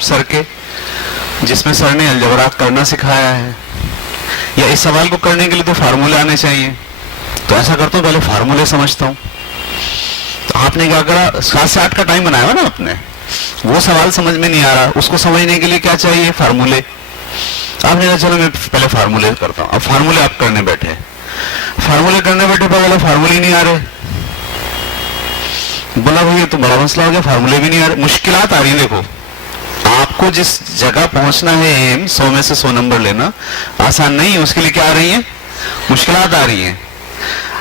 سر کے جس میں سر نے الجبرا کرنا سکھایا ہے، یا اس سوال کو کرنے کے لیے تو فارمولے آنے چاہیے. تو ایسا کرتا ہوں پہلے فارمولے سمجھتا ہوں. تو آپ نے کیا کرا، 7 سے 8 کا ٹائم بنایا ہوا نا آپ نے، وہ سوال سمجھ میں نہیں آ رہا، اس کو سمجھنے کے لیے کیا چاہیے، فارمولے. آپ نے کہا چلو میں پہلے فارمولے کرتا ہوں. اب فارمولے آپ کرنے بیٹھے، فارمولے کرنے بیٹھے پہلے فارمولے ہی نہیں آ رہے. بولا بھائی یہ تو بڑا مسئلہ ہو گیا، فارمولے بھی نہیں آ رہے. مشکلات آ رہی ہیں. دیکھو آپ کو جس جگہ پہنچنا ہے ایم 100 میں سے 100 نمبر لینا آسان نہیں ہے، اس کے لیے کیا آ رہی ہیں، مشکلات آ رہی ہیں.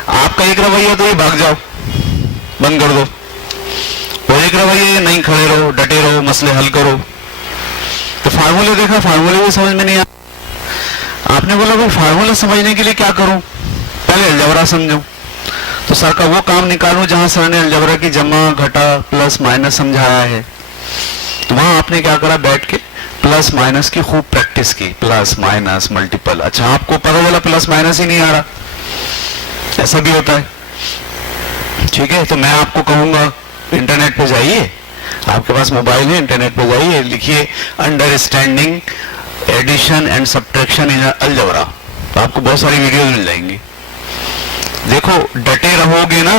آپ کا ایک رویہ تو یہ بھاگ جاؤ، بند کر دو. اور ایک رویہ نہیں، کھڑے رہو، ڈٹے رہو، مسئلے حل کرو. تو فارمولے دیکھا، فارمولے بھی سمجھ میں نہیں آ. آپ نے بولا بھائی فارمولے سمجھنے کے لیے کیا کروں، پہلے الجبرا سمجھو. تو سر کا وہ کام نکالوں جہاں سر نے الجبرا کی جمع، گھٹا، پلس مائنس سمجھایا ہے. وہاں آپ نے کیا کرا، بیٹھ کے پلس مائنس کی خوب پریکٹس کی، پلس مائنس ملٹیپل. اچھا آپ کو پتا چلا پلس مائنس ہی نہیں آ رہا، ایسا بھی ہوتا ہے. ٹھیک ہے، تو میں آپ کو کہوں گا انٹرنیٹ پہ جائیے، آپ کے پاس موبائل ہے، انٹرنیٹ پہ جائیے، لکھیے understanding addition and subtraction in algebra, تو آپ کو بہت ساری ویڈیوز مل جائیں گی. دیکھو ڈٹے رہو گے نا،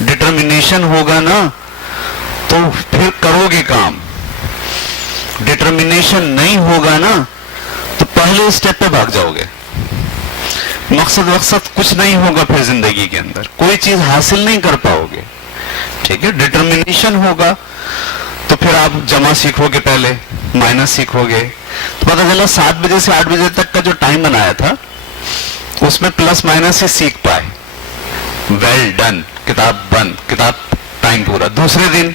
ڈٹرمنیشن ہوگا نا تو پھر کرو گے کام. ڈٹرمنیشن نہیں ہوگا نا تو پہلے اسٹیپ پہ بھاگ جاؤ گے. مقصد کچھ نہیں ہوگا، پھر زندگی کے اندر کوئی چیز حاصل نہیں کر پاؤ گے. ٹھیک ہے، ڈٹرمنیشن ہوگا تو پھر آپ جمع سیکھو گے، پہلے مائنس سیکھو گے. تو پتہ چلا 7 بجے سے 8 بجے تک کا جو ٹائم بنایا تھا اس میں پلس مائنس ہی سیکھ پائے. ویل ڈن، کتاب بند، کتاب ٹائم پورا. دوسرے دن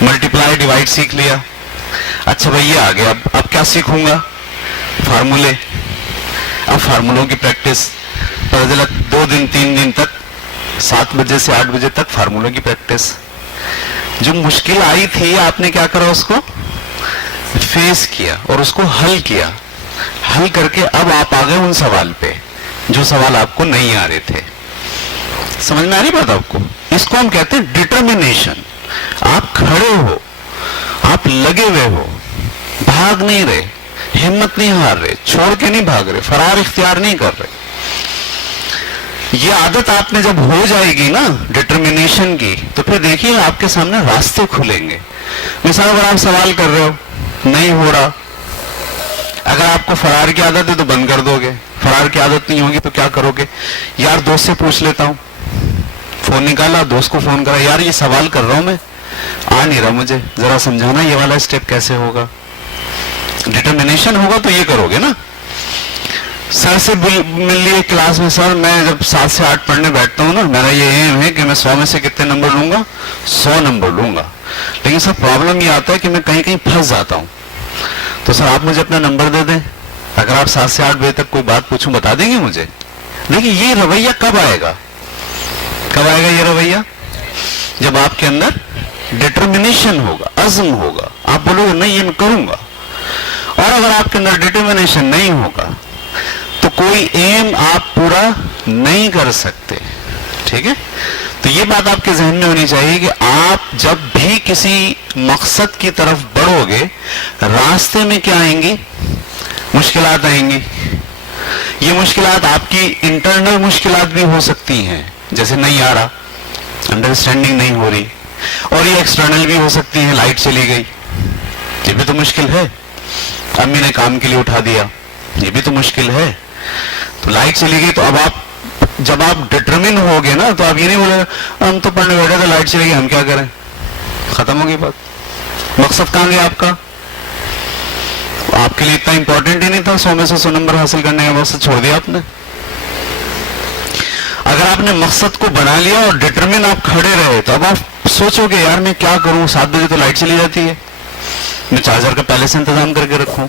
ملٹیپلائی ڈیوائڈ سیکھ لیا. اچھا بھائی یہ آ گیا، اب کیا سیکھوں گا، فارمولے. اب فارمولوں کی پریکٹس. پتہ چلا 2 دن 3 دن تک 7 بجے سے 8 بجے تک فارمولوں کی پریکٹس. جو مشکل آئی تھی آپ نے کیا کرا، اس کو فیس کیا اور اس کو حل کیا. حل کر کے اب آپ آ گئے ان سوال پہ جو سوال آپ کو نہیں آ رہے تھے. سمجھ میں آ رہی بات آپ کو؟ اس کو ہم کہتے ہیں ڈٹرمنیشن. آپ کھڑے ہو، آپ لگے ہوئے ہو، بھاگ نہیں رہے، ہمت نہیں ہار رہے، چھوڑ کے نہیں بھاگ رہے، فرار اختیار نہیں کر رہے. یہ عادت آپ نے جب ہو جائے گی نا ڈٹرمنیشن کی، تو پھر دیکھیے آپ کے سامنے راستے کھلیں گے. مثال اگر آپ سوال کر رہے ہو نہیں ہو رہا، اگر آپ کو فرار کی عادت ہے تو بند کر دو گے. فرار کی عادت نہیں ہوگی تو کیا کرو گے، یار دوست سے پوچھ لیتا ہوں. فون نکالا، دوست کو فون کرا، یار یہ سوال کر رہا ہوں میں، آ نہیں رہا مجھے، ذرا سمجھانا یہ والا اسٹیپ کیسے ہوگا. ڈٹرمنیشن ہوگا تو یہ کرو گے نا. سر سے مل لیے کلاس میں، سر میں جب 7 سے 8 پڑھنے بیٹھتا ہوں نا، میرا یہ ایم ہے کہ میں 100 میں سے کتنے نمبر لوں گا، 100 نمبر لوں گا. لیکن سر پرابلم یہ آتا ہے کہ میں کہیں کہیں پھنس جاتا ہوں. تو سر آپ مجھے اپنا نمبر دے دیں، اگر آپ 7 سے 8 بجے تک کوئی بات پوچھوں بتا دیں گے مجھے. لیکن یہ رویہ کب آئے گا، کب آئے گا یہ رویہ، جب آپ کے اندر ڈٹرمنیشن ہوگا، عزم ہوگا. آپ بولو گے نہیں یہ میں کروں گا. اور اگر آپ کے اندر ڈٹرمنیشن نہیں ہوگا تو کوئی ایم آپ پورا نہیں کر سکتے. ٹھیک ہے، تو یہ بات آپ کے ذہن میں ہونی چاہیے کہ آپ جب بھی کسی مقصد کی طرف بڑھو گے، راستے میں کیا آئیں گی، مشکلات آئیں گی. یہ مشکلات آپ کی انٹرنل مشکلات بھی ہو سکتی ہیں، جیسے نہیں آ رہا، انڈرسٹینڈنگ نہیں ہو رہی. اور یہ ایکسٹرنل بھی ہو سکتی ہیں، لائٹ چلی گئی، یہ بھی تو مشکل ہے. امی نے کام کے لیے اٹھا دیا، یہ بھی تو مشکل ہے. تو لائٹ چلی گئی، تو اب آپ جب آپ ڈٹرمن ہو گے نا تو آپ یہ نہیں بولے ہم تو پڑھنے بیٹھے تھے لائٹ چلے گی ہم کیا کریں، ختم ہو گئی بات. مقصد کہاں گیا آپ کا؟ آپ کے لیے اتنا امپورٹنٹ ہی نہیں تھا 100 میں سے 100 نمبر حاصل کرنے کا، مقصد چھوڑ دیا آپ نے. اگر آپ نے مقصد کو بنا لیا اور ڈٹرمن آپ کھڑے رہے تو اب آپ سوچو گے یار میں کیا کروں، 7 بجے تو لائٹ چلی جاتی ہے، میں چارجر کا پہلے سے انتظام کر کے رکھوں.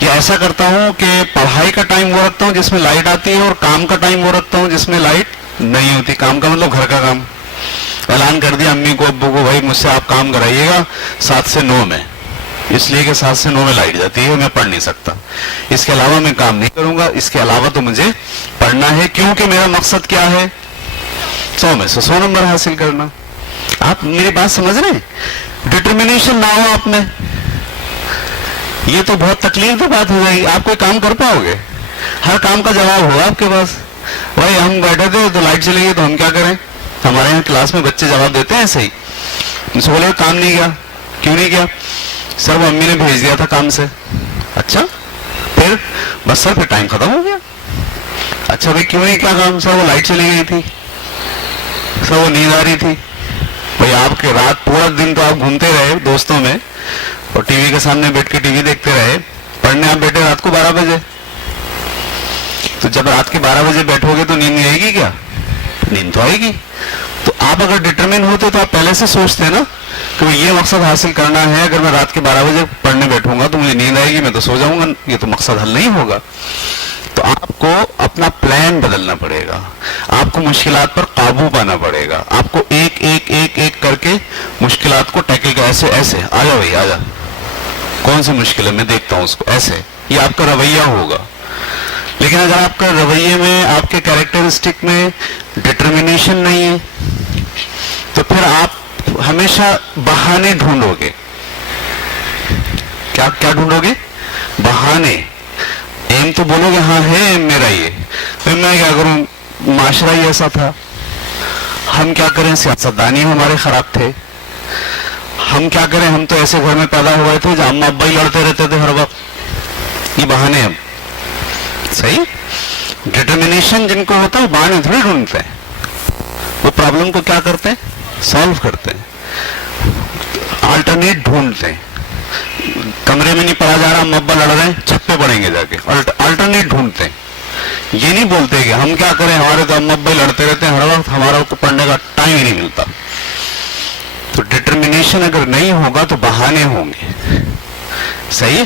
یا ایسا کرتا ہوں کہ پڑھائی کا ٹائم وہ رکھتا ہوں جس میں لائٹ آتی ہے، اور کام کا ٹائم وہ رکھتا ہوں جس میں لائٹ نہیں ہوتی. کام کا مطلب گھر کا کام. اعلان کر دیا امی کو ابو کو بھائی مجھ سے آپ کام کرائیے گا 7 سے 9 میں، اس لیے کہ 7 سے 9 میں لائٹ جاتی ہے، میں پڑھ نہیں سکتا، اس کے علاوہ میں کام نہیں کروں گا، اس کے علاوہ تو مجھے پڑھنا ہے، کیونکہ میرا مقصد کیا ہے 100 میں سے 100 نمبر حاصل کرنا. آپ میری بات سمجھ رہے ہیں؟ ڈٹرمنیشن نہ ہو آپ میں، یہ تو بہت تکلیف کی بات ہو جائے گی. آپ کوئی کام کر پاؤ گے؟ ہر کام کا جواب ہوگا آپ کے پاس. بھائی ہم بیٹھے تھے تو لائٹ چلی گئی تو ہم کیا کریں؟ ہمارے یہاں کلاس میں بچے جواب دیتے ہیں ایسے ہی. مجھ سے بولے کام نہیں کیا. کیوں نہیں کیا؟ سر وہ امی نے بھیج دیا تھا کام سے. اچھا پھر؟ بس سر پھر ٹائم ختم ہو گیا. اچھا بھائی کیوں نہیں کیا کام؟ سر وہ لائٹ چلی گئی تھی، سر وہ نیند آ رہی تھی. بھائی آپ کے رات پورا دن تو آپ گھومتے رہے دوستوں میں اور ٹی وی کے سامنے بیٹھ کے ٹی وی دیکھتے رہے، پڑھنے آپ بیٹھے رات کو 12 بجے. تو جب رات کے 12 بجے بیٹھو گے تو نیند نہیں آئے گی کیا؟ نیند تو آئے گی. تو آپ اگر ڈٹرمن ہوتے تو آپ پہلے سے سوچتے نا کہ یہ مقصد حاصل کرنا ہے. اگر میں رات کے 12 بجے پڑھنے بیٹھوں گا تو مجھے نیند آئے گی، میں تو سو جاؤں گا. یہ تو مقصد حل نہیں ہوگا. تو آپ کو اپنا پلان بدلنا پڑے گا، آپ کو مشکلات پر قابو پانا پڑے گا. آپ کو ایک ایک ایک ایک کر کے مشکلات کو ٹیکل کر، ایسے ایسے آ جا بھائی آ جا، کون سی مشکل ہے میں دیکھتا ہوں اس کو، ایسے. یہ آپ کا رویہ ہوگا. لیکن اگر آپ کا رویے میں، آپ کے کیریکٹرسٹک میں ڈٹرمنیشن نہیں ہے تو پھر آپ ہمیشہ بہانے ڈھونڈو گے. کیا کیا ڈھونڈو گے؟ بہانے. ایم تو بولو گے ہاں ہے ایم میرا یہ، پھر میں کیا کروں، معاشرہ ہی ایسا تھا، ہم کیا کریں، سیاستدانی ہمارے خراب تھے، ہم کیا کریں، ہم تو ایسے گھر میں پیدا ہوئے تھے جہاں اما ابا ہی لڑتے رہتے تھے ہر وقت. یہ بہانے ہیں. صحیح. ڈٹرمنیشن جن کو ہوتا ہے وہ بہانے تھوڑی ڈھونڈتے ہیں، وہ پرابلم کو کیا کرتے ہیں، سالو کرتے ہیں، آلٹرنیٹ ڈھونڈتے ہیں. کمرے میں نہیں پڑھا جا رہا، اما ابا لڑ رہے ہیں، چھت پہ پڑھیں گے جا کے. آلٹرنیٹ ڈھونڈتے ہیں. یہ نہیں بولتے کہ ہم کیا کریں، ہمارے تو اما ابا لڑتے رہتے ہیں ہر وقت، ہمارا کو پڑھنے کا ٹائم ہی نہیں ملتا. تو ڈٹرمنیشن اگر نہیں ہوگا تو بہانے ہوں گے. صحیح.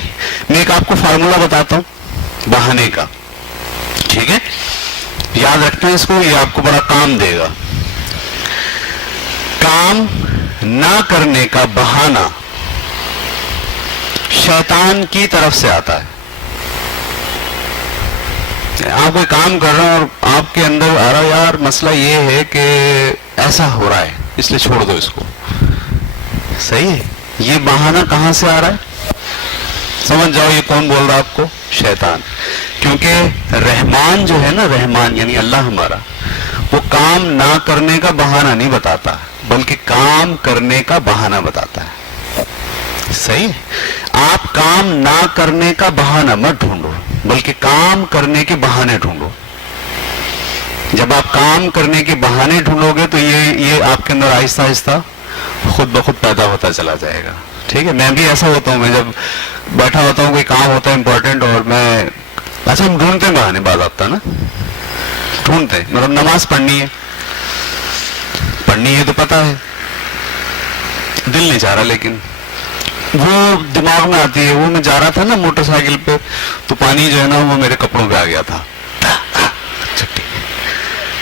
میں ایک آپ کو فارمولا بتاتا ہوں بہانے کا، ٹھیک ہے؟ یاد رکھنا اس کو، یہ آپ کو بڑا کام دے گا. کام نہ کرنے کا بہانہ شیطان کی طرف سے آتا ہے. آپ کوئی کام کر رہے ہیں اور آپ کے اندر آ رہا یار مسئلہ یہ ہے کہ ایسا ہو رہا ہے اس لیے چھوڑ دو اس کو. صحیح ہے. یہ بہانہ کہاں سے آ رہا ہے؟ سمجھ جاؤ یہ کون بول رہا ہے آپ کو؟ شیطان. کیونکہ رحمان جو ہے نا، رحمان یعنی اللہ ہمارا، وہ کام نہ کرنے کا بہانہ نہیں بتاتا بلکہ کام کرنے کا بہانہ بتاتا ہے. صحیح. آپ کام نہ کرنے کا بہانہ مت ڈھونڈو بلکہ کام کرنے کے بہانے ڈھونڈو. جب آپ کام کرنے کے بہانے ڈھونڈو گے تو یہ آپ کے اندر آہستہ آہستہ خود بخود پیدا ہوتا چلا جائے گا. ٹھیک ہے. میں بھی ایسا ہوتا ہوں، میں جب بیٹھا ہوتا ہوں کوئی کام ہوتا ہے امپورٹنٹ اور میں، اچھا ہم ڈھونڈتے ہیں بہانے، بعد آتا ہے نا، ڈھونڈتے ہیں. مطلب نماز پڑھنی ہے تو پتا ہے، دل نہیں چاہ رہا، لیکن وہ دماغ میں آتی ہے. وہ میں جا رہا تھا نا موٹر سائیکل پہ تو پانی جو ہے نا وہ میرے کپڑوں پہ آ گیا تھا.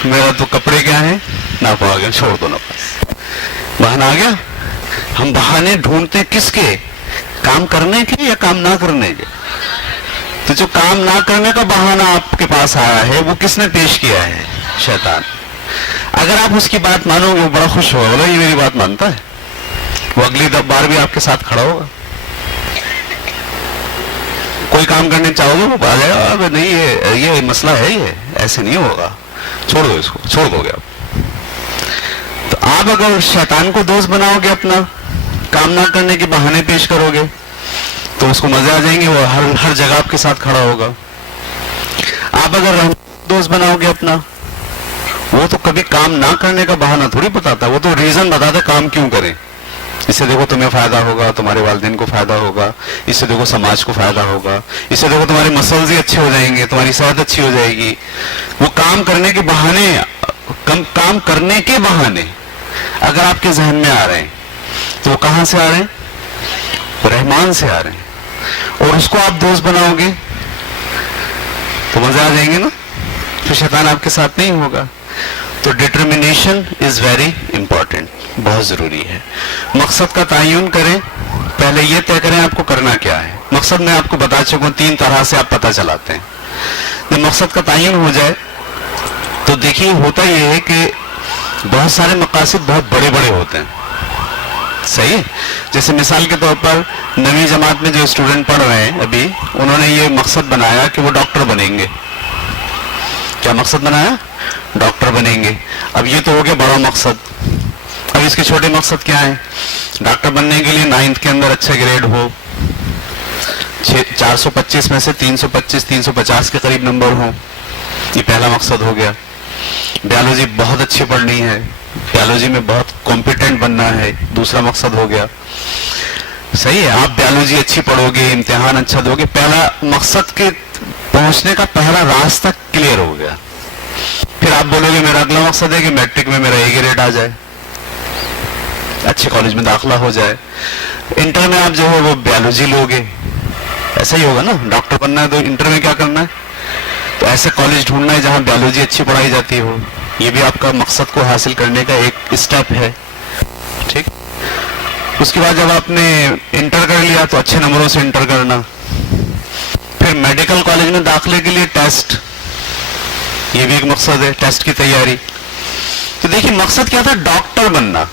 میرا تو کپڑے کیا ہیں، ناپ آ گیا، چھوڑ دو نا، بس بہانہ آ گیا. ہم بہانے ڈھونڈتے کس کے؟ کام کرنے کے یا کام نہ کرنے کے؟ تو جو کام نہ کرنے کا بہانہ آپ کے پاس آیا ہے وہ کس نے پیش کیا ہے؟ شیطان. اگر آپ اس کی بات مانو گے وہ بڑا خوش ہوگا، بولا یہ میری بات مانتا ہے، وہ اگلی بار بھی آپ کے ساتھ کھڑا ہوگا. کوئی کام کرنے چاہو گے وہ آ جائے گا، نہیں یہ مسئلہ ہے، یہ ایسے نہیں ہوگا، چھوڑ دو اس کو، چھوڑ دو گے آپ. تو آپ اگر شیطان کو دوست بناؤ گے، اپنا کام نہ کرنے کے بہانے پیش کرو گے تو اس کو مزے آ جائیں گے، وہ ہر جگہ آپ کے ساتھ کھڑا ہوگا. آپ اگر دوست بناؤ گے اپنا، وہ تو کبھی کام نہ کرنے کا بہانہ تھوڑی بتاتا، وہ تو ریزن بتاتا کام کیوں کریں. اس سے دیکھو تمہیں فائدہ ہوگا، تمہارے والدین کو فائدہ ہوگا، اس سے دیکھو سماج کو فائدہ ہوگا، اس سے دیکھو تمہارے مسلز ہی اچھے ہو جائیں گے، تمہاری صحت اچھی ہو جائے گی. وہ کام کرنے کے بہانے، کام کرنے کے بہانے اگر آپ کے ذہن میں آ رہے ہیں تو وہ کہاں سے آ رہے ہیں؟ رحمان سے آ رہے ہیں. اور اس کو آپ دوست بناؤ گے تو مزے آ جائیں گے نا، پھر شیطان آپ کے ساتھ نہیں ہوگا. تو ڈٹرمنیشن از ویری امپورٹنٹ، بہت ضروری ہے. مقصد کا تعین کریں، پہلے یہ طے کریں آپ کو کرنا کیا ہے. مقصد میں آپ کو بتا چکا ہوں 3 طرح سے آپ پتہ چلاتے ہیں. جب مقصد کا تعین ہو جائے تو دیکھیے ہوتا یہ ہے کہ بہت سارے مقاصد بہت بڑے بڑے ہوتے ہیں. صحیح ہے. جیسے مثال کے طور پر 9ویں جماعت میں جو اسٹوڈنٹ پڑھ رہے ہیں ابھی, انہوں نے یہ مقصد بنایا کہ وہ ڈاکٹر بنیں گے. کیا مقصد بنایا؟ ڈاکٹر بنیں گے. اب یہ تو ہو گیا بڑا مقصد. اب اس کے چھوٹے مقصد کیا ہیں؟ ڈاکٹر بننے کے لیے 9th کے اندر اچھا گریڈ ہو, 425 میں سے 325 350 کے قریب نمبر ہوں, یہ پہلا مقصد ہو گیا. بیالوجی بہت اچھی پڑھنی ہے, بیالوجی میں بہت کمپیٹنٹ بننا ہے, دوسرا مقصد ہو گیا. صحیح ہے, آپ بیالوجی اچھی پڑھو گے, امتحان اچھا دو گے, پہلا مقصد کے پہنچنے کا پہلا راستہ کلیئر ہو گیا. پھر آپ بولو گے میرا اگلا مقصد ہے کہ میٹرک میں میرا اے گریڈ آ جائے, اچھے کالج میں داخلہ ہو جائے. انٹر میں آپ جو ہے وہ بیالوجی لوگے, ایسا ہی ہوگا نا. ڈاکٹر بننا ہے تو انٹر میں کیا کرنا ہے؟ تو ایسے کالج ڈھونڈنا ہے جہاں بیالوجی اچھی پڑھائی جاتی ہو. یہ بھی آپ کا مقصد کو حاصل کرنے کا ایک اسٹیپ ہے. ٹھیک. اس کے بعد جب آپ نے انٹر کر لیا تو اچھے نمبروں سے انٹر کرنا. پھر میڈیکل کالج میں داخلے کے لیے ٹیسٹ, یہ بھی ایک مقصد ہے, ٹیسٹ کی تیاری. تو دیکھیے مقصد کیا تھا؟ ڈاکٹر بننا.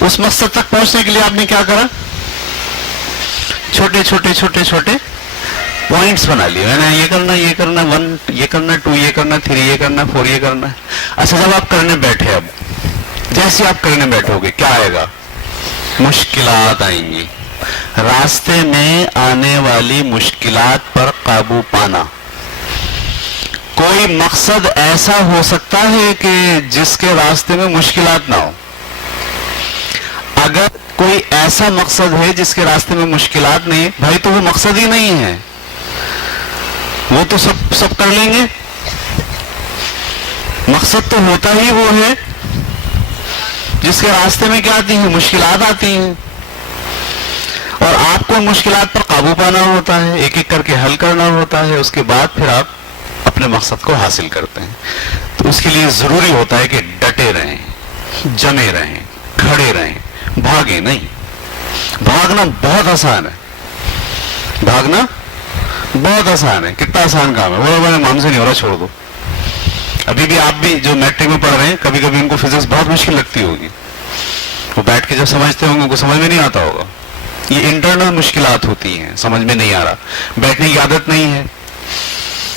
اس مقصد تک پہنچنے کے لیے آپ نے کیا کرا؟ چھوٹے چھوٹے چھوٹے چھوٹے پوائنٹس بنا لیے. میں نے یہ کرنا, یہ کرنا, 1 یہ کرنا, 2 یہ کرنا, 3 یہ کرنا, 4 یہ کرنا. اچھا جب آپ کرنے بیٹھے, اب جیسے آپ کرنے بیٹھو گے کیا آئے گا؟ مشکلات آئیں گی. راستے میں آنے والی مشکلات پر قابو پانا. کوئی مقصد ایسا ہو سکتا ہے کہ جس کے راستے میں مشکلات نہ ہو. اگر کوئی ایسا مقصد ہے جس کے راستے میں مشکلات نہیں, بھائی تو وہ مقصد ہی نہیں ہے. وہ تو سب کر لیں گے. مقصد تو ہوتا ہی وہ ہے جس کے راستے میں کیا آتی ہیں؟ مشکلات آتی ہیں. اور آپ کو مشکلات پر قابو پانا ہوتا ہے, ایک ایک کر کے حل کرنا ہوتا ہے. اس کے بعد پھر آپ اپنے مقصد کو حاصل کرتے ہیں. تو اس کے لیے ضروری ہوتا ہے کہ ڈٹے رہیں, جمے رہیں, کھڑے رہیں, بھاگیں نہیں. بھاگنا بہت آسان ہے, بھاگنا بہت آسان ہے. کتنا آسان کام ہے, وہ میں مان سے نہیں ہو رہا, چھوڑ دو. ابھی بھی آپ بھی جو میٹرک میں پڑھ رہے ہیں, کبھی کبھی ان کو فزکس بہت مشکل لگتی ہوگی. وہ بیٹھ کے جب سمجھتے ہوں گے ان کو سمجھ میں نہیں آتا ہوگا. یہ انٹرنل مشکلات ہوتی ہیں, سمجھ میں نہیں آ رہا, بیٹھنے کی عادت نہیں ہے.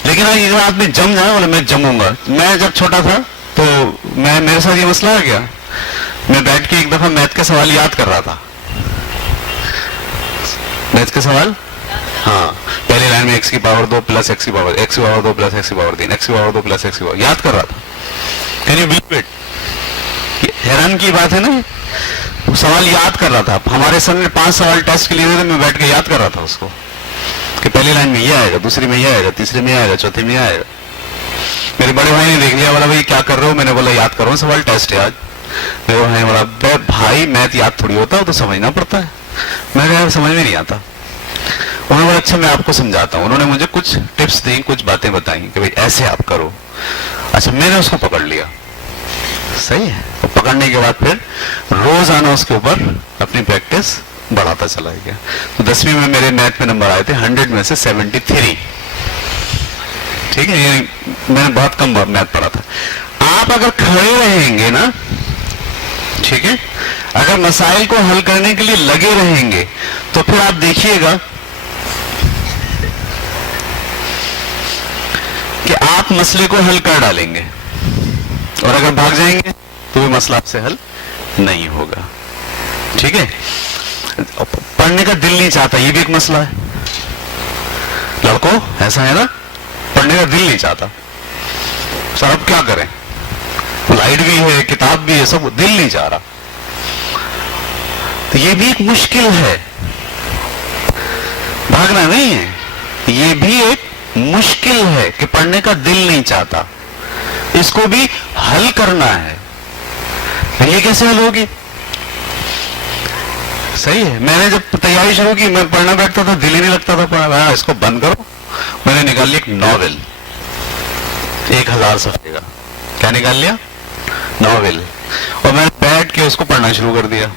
لیکن یہ آپ نے جم جائے, بولے میں جموں گا. میں جب چھوٹا تھا تو میرے ساتھ یہ مسئلہ آ گیا, میں بیٹھ کے ایک دفعہ میتھ کے سوال یاد کر رہا تھا. میتھ کے سوال, ہاں, پہلی لائن میں x کی پاور 2 پلس x کی پاور 2 پلس x کی پاور 3 x کی پاور 2 پلس x کی پاور, یاد کر رہا تھا. Can you believe it? حیران کی بات ہے نا. وہ سوال یاد کر رہا تھا. ہمارے سر نے 5 سوال ٹیسٹ کے لیے تھے, میں بیٹھ کے یاد کر رہا تھا اس کو کہ پہلی لائن میں یہ آئے گا, دوسری میں یہ آئے گا, تیسری میں آئے گا, چوتھی میں آئے گا. میرے بڑے بھائی نے دیکھ لیا, بولا بھائی کیا کر رہے ہو؟ میں نے بولا یاد کر رہا ہوں, سوال ٹیسٹ ہے آج. میرے بھائی بولا بھائی میتھ یاد تھوڑی ہوتا ہے, تو سمجھنا پڑتا ہے. میں نے یار سمجھ میں نہیں آتا. انہوں نے بولا اچھا میں آپ کو سمجھاتا ہوں. انہوں نے مجھے کچھ ٹپس دیں, کچھ باتیں بتائیں کہ بھائی ایسے آپ کرو. اچھا میں نے اس کو پکڑ لیا. صحیح ہے. اور پکڑنے کے بعد پھر روز آنا اس کے اوپر اپنی پریکٹس بڑھاتا چلا گیا. تو 10ویں میں میرے میتھ میں نمبر آئے تھے 100 میں سے 73. ٹھیک ہے, یہ میں نے بہت کم میتھ پڑھا تھا. آپ اگر کھڑے رہیں گے نا, ٹھیک ہے, اگر مسائل کو حل کرنے کے لیے لگے رہیں گے تو پھر آپ دیکھیے گا کہ آپ مسئلے کو حل کر ڈالیں گے. اور اگر بھاگ جائیں گے تو وہ مسئلہ آپ سے حل نہیں ہوگا. ٹھیک ہے. پڑھنے کا دل نہیں چاہتا, یہ بھی ایک مسئلہ ہے. لڑکوں ایسا ہے نا, پڑھنے کا دل نہیں چاہتا. سر اب کیا کریں, لائٹ بھی ہے, کتاب بھی ہے, سب, دل نہیں چاہ رہا. تو یہ بھی ایک مشکل ہے. بھاگنا نہیں ہے, یہ بھی ایک مشکل ہے کہ پڑھنے کا دل نہیں چاہتا. اس کو بھی حل کرنا ہے. یہ کیسے حل ہوگی؟ صحیح ہے. میں نے جب تیاری شروع کی, میں پڑھنا بیٹھتا تھا, دل ہی نہیں لگتا تھا پڑھنا. اس کو بند کرو. میں نے نکال لیا ایک ناول 1000 صفحے کا. کیا نکال لیا؟ ناول. اور میں بیٹھ کے اس کو پڑھنا شروع کر دیا.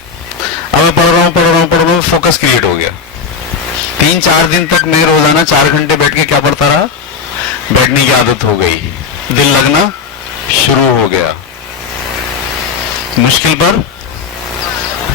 اب میں پڑھ رہا ہوں, فوکس کریٹ ہو گیا. 3-4 دن تک میں روزانہ 4 گھنٹے بیٹھ کے کیا پڑھتا رہا, بیٹھنے کی عادت ہو گئی. دل لگنا شروع ہو گیا. مشکل پر